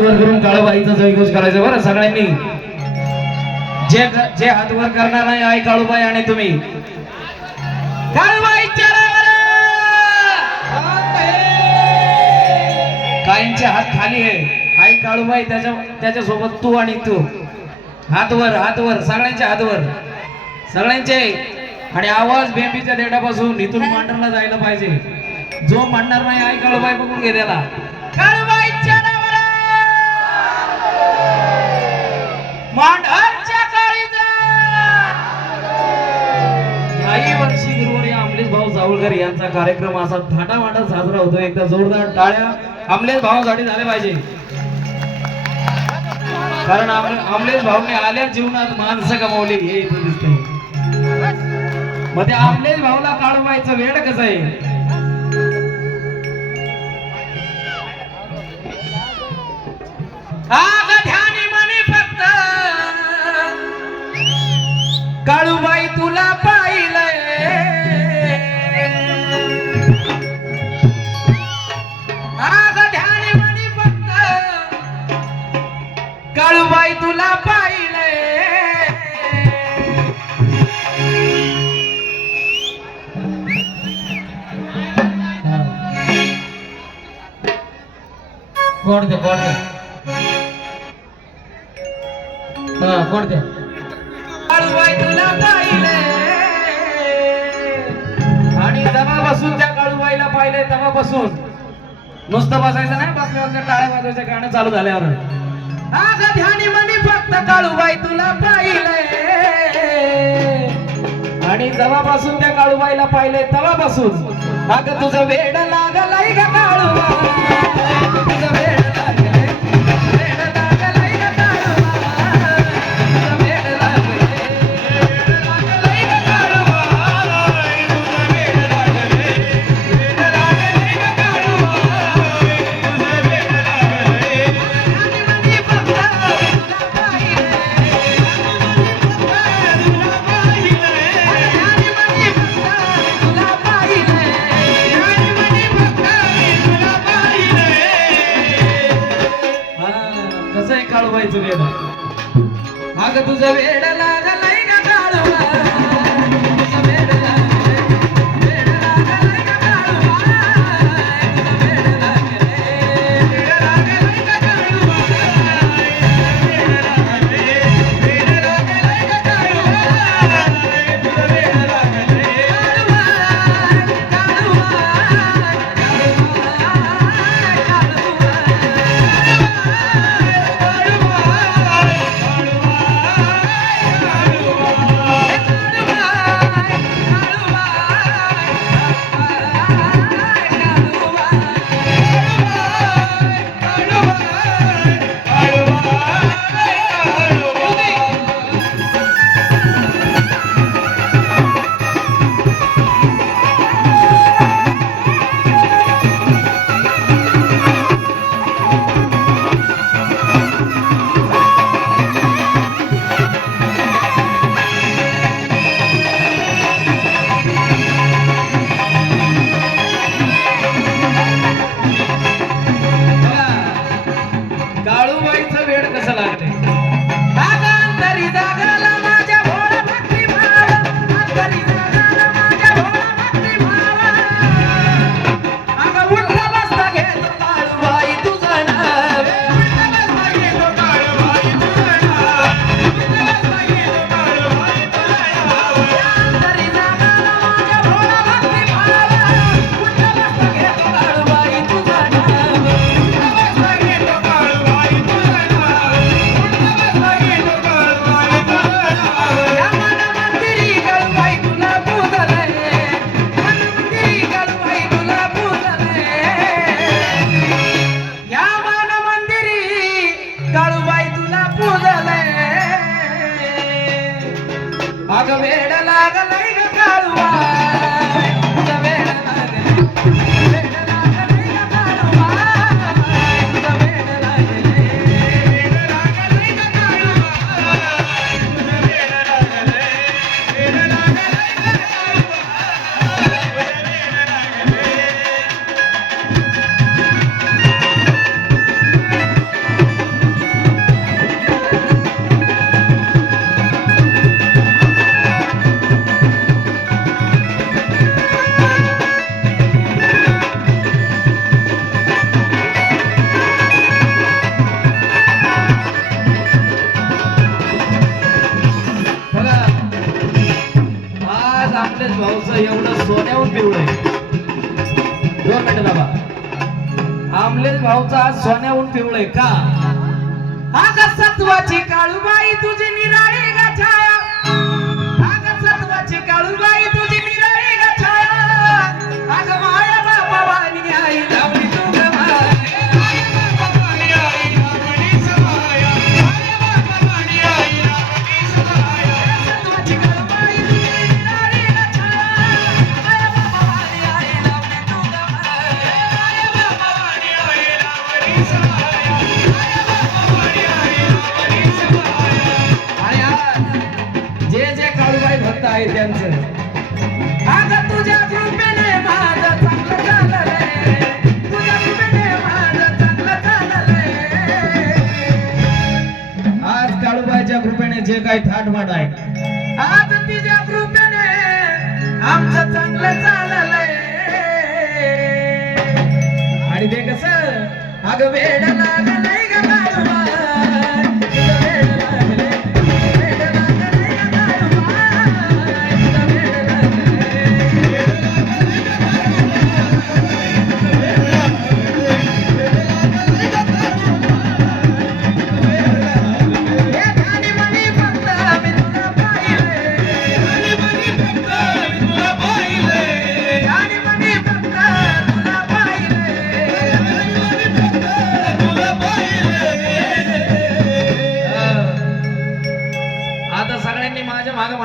वर करून काळूबाईचा जयघोष करायचा बरं सगळ्यांनी. जे जे हात वर करणार नाही आई काळूबाई आणि तुम्ही काळूबाईच्या काहींचे हात खाली आहे. आई काळूबाई त्याच्या सोबत तू आणि तू हात वर सगळ्यांचे हात वर सगळ्यांचे. आणि आवाज बेंबीच्या देठापासून इथून मांडरला जायला पाहिजे. जो मांडणार नाही आई काळूबाई बघून घे त्याला. काळूबाईच्या मांडरच्या काळीजा याही वर्षी गुरुवारी अमलेश भाऊ जावळकर यांचा कार्यक्रम असा थाटामाटात साजरा होतो. एकदा जोरदार टाळ्या अमलेश भाऊसाठी झाले पाहिजे. कारण अमलेश भाऊने आल्या जीवनात माणसं कमावली हे इथे दिसतंय. मग त्या अमलेश भाऊला काळूबाईचं वेड कसं आहे. काळूबाई तुला पाहिलंय आग ध्यानी म्हणी फक्त काळूबाई तुला पाहिलंय. कोण दे कोण दे काळूबाई तुला पाहिले. आणि तेव्हापासून त्या काळूबाईला पाहिले तेव्हापासून नुसतं बसायचं नाही, बसल्यावर टाळ्या वाजवायचं गाणं चालू झाल्यावर आग ध्यानी म्हणी फक्त काळूबाई तुला पाहिले. आणि जेव्हापासून त्या काळूबाईला पाहिले तेव्हापासून अग तुझं वेड लागलंय ग काळूबाई तुझं वेड काळूबाईचं वेड अग तुझं वेड लागलंय ग काळूबाई तुझं वेड लागलंय वेड लागलंय ग काळूबाई तुझं वेड लागलंय ग काळूबाई वेड लागलंय ग काळूबाई तुझं वेड लागलंय काळूबाईचं वेड कसं लागलंय. अंतरी जागराला माझ्या भोळा भक्ती भाव अंतरी जागराला माझ्या भोळा भक्ती भाव अगं उठला बसता घेतो काळूबाई तुझं नाव उठला बसता घेतो काळूबाई तुझं नाव उठला बसता घेतो काळूबाई तुझं नाव अंतरी जागराला माझ्या भोळा भक्ती भाव उठला बसता घेतो काळूबाई तुझं नाव उठला बसता घेतो काळूबाई अग वेड लागलंय ग काळूबाई तुझं वेड लागलंय वेड लागलंय ग काळूबाई तुझं वेड लागलंय वेड लागलंय ग काळूबाई तुझं वेड लागलंय वेड लागलंय ग काळूबाई तुझं वेड लागलंय. आमलेच भाऊचा सोन्याहून पिवळे का आग सत्वाची काळूबाई तुझी निराळी गछाया आग सत्वाची काळूबाई तुझी निराळी गछाया आग माया बाबा वाणी आई लावली तू ग आहे त्यांचं आग तुझ्या कृपेने माझं चांगलं झालंय तुझ्या कृपेने माझं चांगलं झालंय आज काळूबाईच्या कृपेने जे काही थाटमाट आहे आज तिच्या कृपेने आमचं चांगलं चाललंय आणि ते कसं अग वेड लागलंय ग काळूबाई तुझं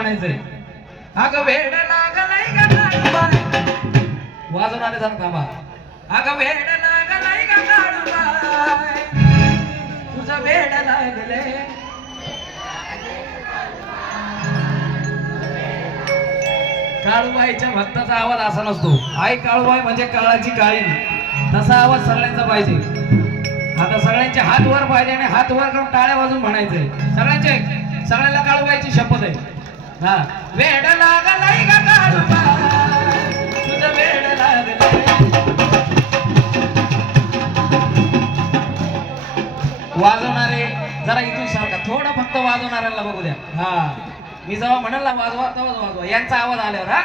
वेड लागलंय अग वेड लागलंय ग काळूबाई वाजवणारे जण थांबा अग वेड लागलंय ग काळूबाई तुझं वेड लागलंय काळूबाईच्या भक्ताचा आवाज असा नसतो आई काळूबाई म्हणजे काळाची काळी तसा आवाज सगळ्यांचा पाहिजे आता सगळ्यांचे हात वर पाहिजे आणि हात वर करून टाळ्या वाजून म्हणायचंय सगळ्यांना काळूबाईची शपथ आहे हा वेड लागलंय ग काळूबाई तुझं वेड लागलंय वाजवणारे जरा इथून सारखा थोडं फक्त वाजवणाऱ्यांना बघू द्या हा मी जेव्हा म्हणाल ना वाजवा तेव्हाच वाजवा यांचा आवाज आल्यावर हा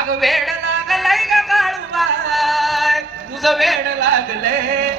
अग वेड लागलंय ग काळूबाई तुझं वेड लागलंय